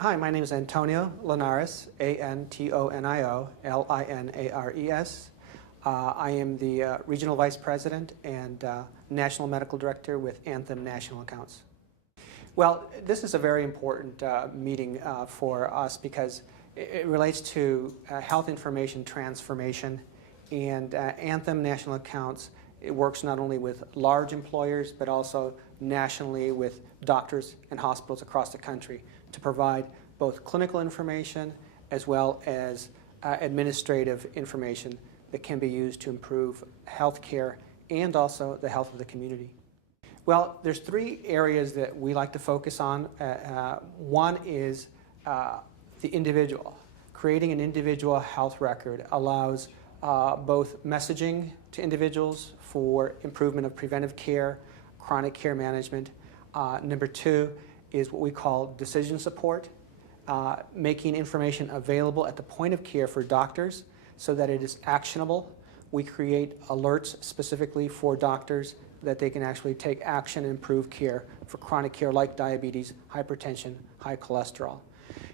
Hi, my name is Antonio Linares, Antonio Linares. I am the Regional Vice President and National Medical Director with Anthem National Accounts. Well, this is a very important meeting for us because it relates to health information transformation, and Anthem National Accounts, it works not only with large employers but also nationally with doctors and hospitals across the country to provide both clinical information as well as administrative information that can be used to improve health care and also the health of the community. Well, there's three areas that we like to focus on. One is the individual. Creating an individual health record allows both messaging to individuals for improvement of preventive care, chronic care management. Number two is what we call decision support, making information available at the point of care for doctors so that it is actionable. We create alerts specifically for doctors that they can actually take action and improve care for chronic care like diabetes, hypertension, high cholesterol.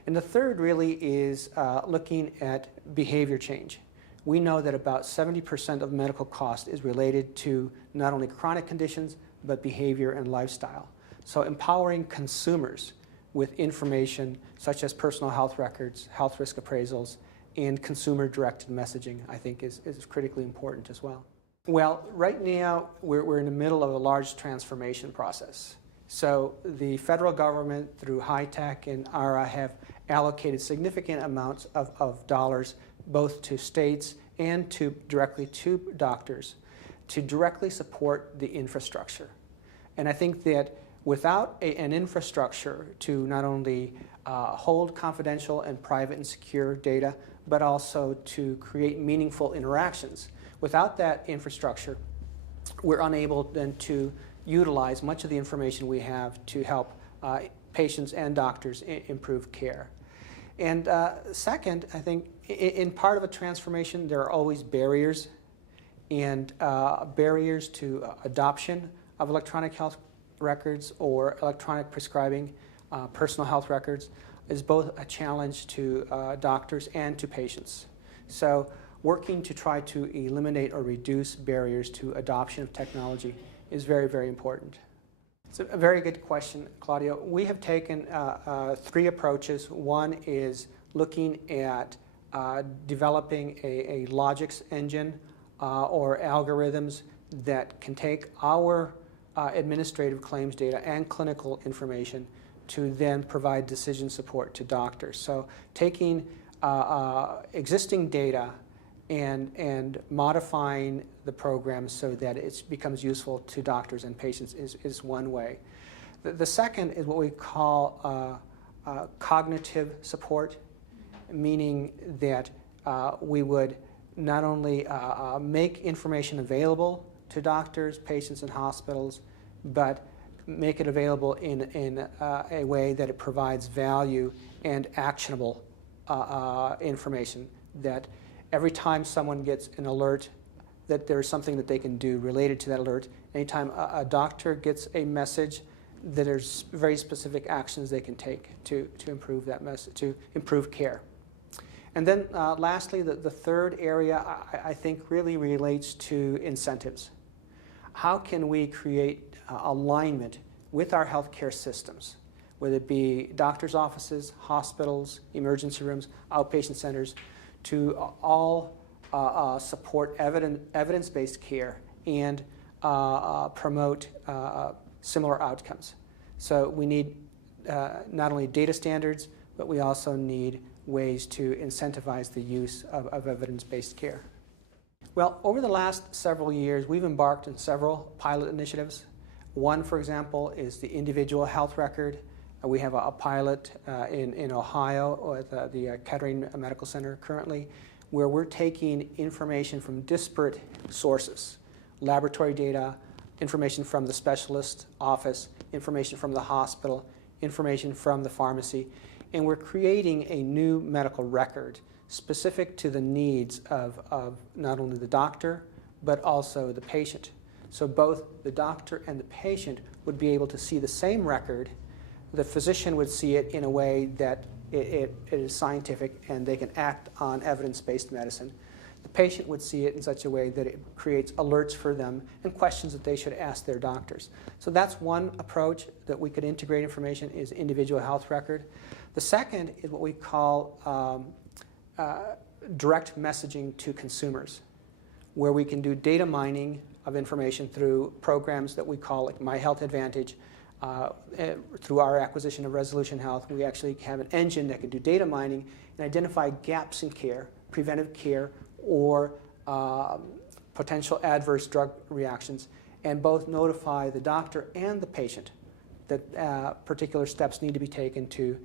And the third really is looking at behavior change. We know that about 70% of medical cost is related to not only chronic conditions, but behavior and lifestyle. So empowering consumers with information such as personal health records, health risk appraisals, and consumer-directed messaging, I think is critically important as well. Well, right now, we're in the middle of a large transformation process. So the federal government, through HITECH and ARA, have allocated significant amounts of dollars both to states and directly to doctors to directly support the infrastructure. And I think that without an infrastructure to not only hold confidential and private and secure data, but also to create meaningful interactions, without that infrastructure, we're unable then to utilize much of the information we have to help patients and doctors improve care. And second, I think in part of a transformation, there are always barriers, and barriers to adoption of electronic health records or electronic prescribing personal health records is both a challenge to doctors and to patients. So working to try to eliminate or reduce barriers to adoption of technology is very, very important. It's a very good question, Claudio. We have taken three approaches. One is looking at developing a logics engine or algorithms that can take our administrative claims data and clinical information to then provide decision support to doctors. So taking existing data and modifying the program so that it becomes useful to doctors and patients is one way. The second is what we call cognitive support, meaning that we would not only make information available to doctors, patients, and hospitals, but make it available in a way that it provides value and actionable information, that every time someone gets an alert that there's something that they can do related to that alert. Anytime a doctor gets a message, that there's very specific actions they can take to improve that message, to improve care. And then lastly, the third area I think really relates to incentives. How can we create alignment with our healthcare systems, whether it be doctors' offices, hospitals, emergency rooms, outpatient centers, to all support evidence-based care and promote similar outcomes. So we need not only data standards, but we also need ways to incentivize the use of evidence-based care. Well, over the last several years, we've embarked on several pilot initiatives. One, for example, is the individual health record. We have a pilot in Ohio at the Kettering Medical Center currently, where we're taking information from disparate sources, laboratory data, information from the specialist office, information from the hospital, information from the pharmacy, and we're creating a new medical record specific to the needs of not only the doctor, but also the patient. So both the doctor and the patient would be able to see the same record. The physician would see it in a way that it is scientific, and they can act on evidence-based medicine. The patient would see it in such a way that it creates alerts for them and questions that they should ask their doctors. So that's one approach that we could integrate information, is individual health record. The second is what we call direct messaging to consumers, where we can do data mining of information through programs that we call like My Health Advantage. Through our acquisition of Resolution Health, we actually have an engine that can do data mining and identify gaps in care, preventive care, or potential adverse drug reactions, and both notify the doctor and the patient that particular steps need to be taken to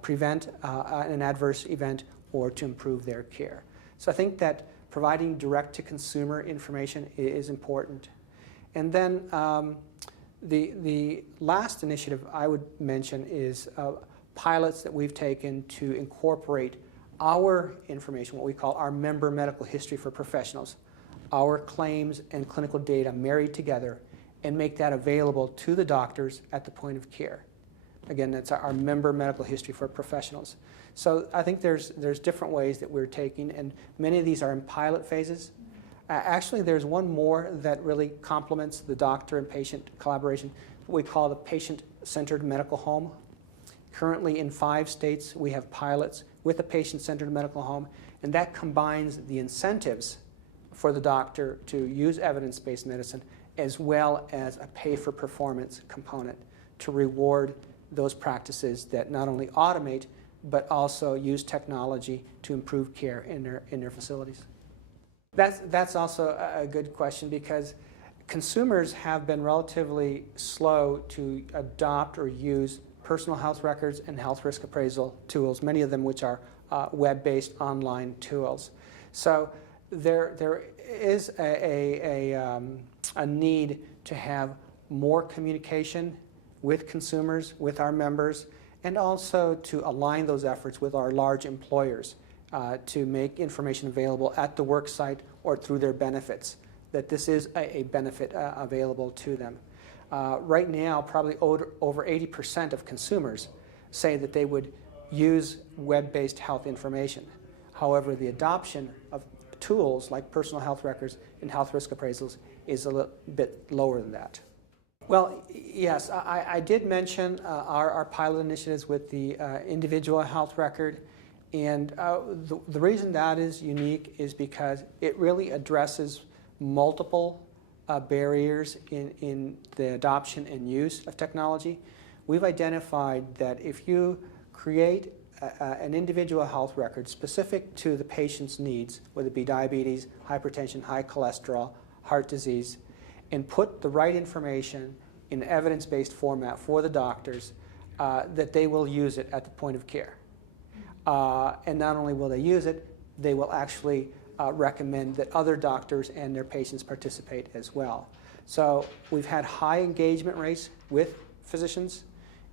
prevent an adverse event or to improve their care. So I think that providing direct-to-consumer information is important. And then the last initiative I would mention is pilots that we've taken to incorporate our information, what we call our member medical history for professionals, our claims and clinical data married together, and make that available to the doctors at the point of care. Again, that's our member medical history for professionals. So I think there's different ways that we're taking, and many of these are in pilot phases. Actually, there's one more that really complements the doctor and patient collaboration, what we call the patient-centered medical home. Currently in 5 states, we have pilots with a patient-centered medical home, and that combines the incentives for the doctor to use evidence-based medicine as well as a pay-for-performance component to reward those practices that not only automate but also use technology to improve care in their facilities. That's also a good question, because consumers have been relatively slow to adopt or use personal health records and health risk appraisal tools, many of them which are web-based online tools. So there is a need to have more communication with consumers, with our members, and also to align those efforts with our large employers to make information available at the work site or through their benefits, that this is a benefit available to them. Right now, probably over 80% of consumers say that they would use web-based health information. However, the adoption of tools like personal health records and health risk appraisals is a little bit lower than that. Well, yes, I did mention our pilot initiatives with the individual health record, and the reason that is unique is because it really addresses multiple barriers in the adoption and use of technology. We've identified that if you create an individual health record specific to the patient's needs, whether it be diabetes, hypertension, high cholesterol, heart disease, and put the right information in evidence-based format for the doctors, that they will use it at the point of care. And not only will they use it, they will actually recommend that other doctors and their patients participate as well. So we've had high engagement rates with physicians,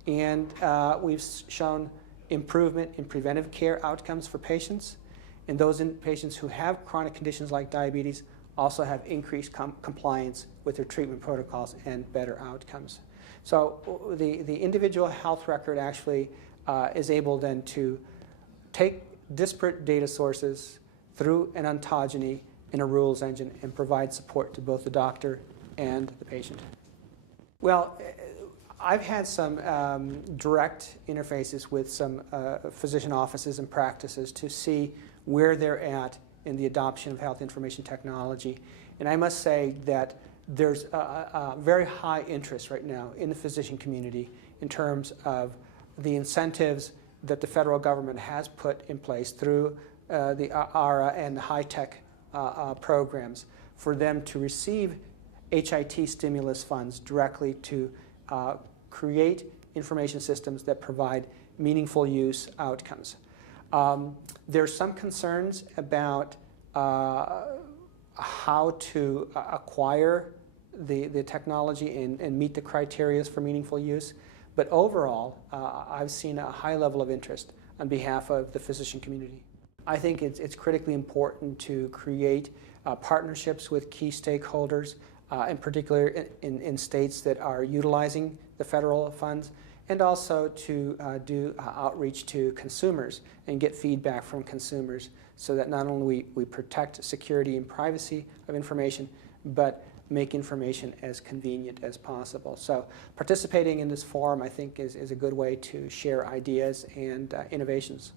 and we've shown improvement in preventive care outcomes for patients. And those patients who have chronic conditions like diabetes also have increased compliance with their treatment protocols and better outcomes. So the individual health record actually is able then to take disparate data sources through an ontogeny in a rules engine and provide support to both the doctor and the patient. Well, I've had some direct interfaces with some physician offices and practices to see where they're at in the adoption of health information technology. And I must say that there's a very high interest right now in the physician community in terms of the incentives that the federal government has put in place through the ARA and the high-tech programs for them to receive HIT stimulus funds directly to create information systems that provide meaningful use outcomes. There's some concerns about how to acquire the technology and meet the criteria for meaningful use. But overall, I've seen a high level of interest on behalf of the physician community. I think it's critically important to create partnerships with key stakeholders, in particular in states that are utilizing the federal funds, and also to do outreach to consumers and get feedback from consumers so that not only we protect security and privacy of information, but make information as convenient as possible. So participating in this forum, I think, is a good way to share ideas and innovations.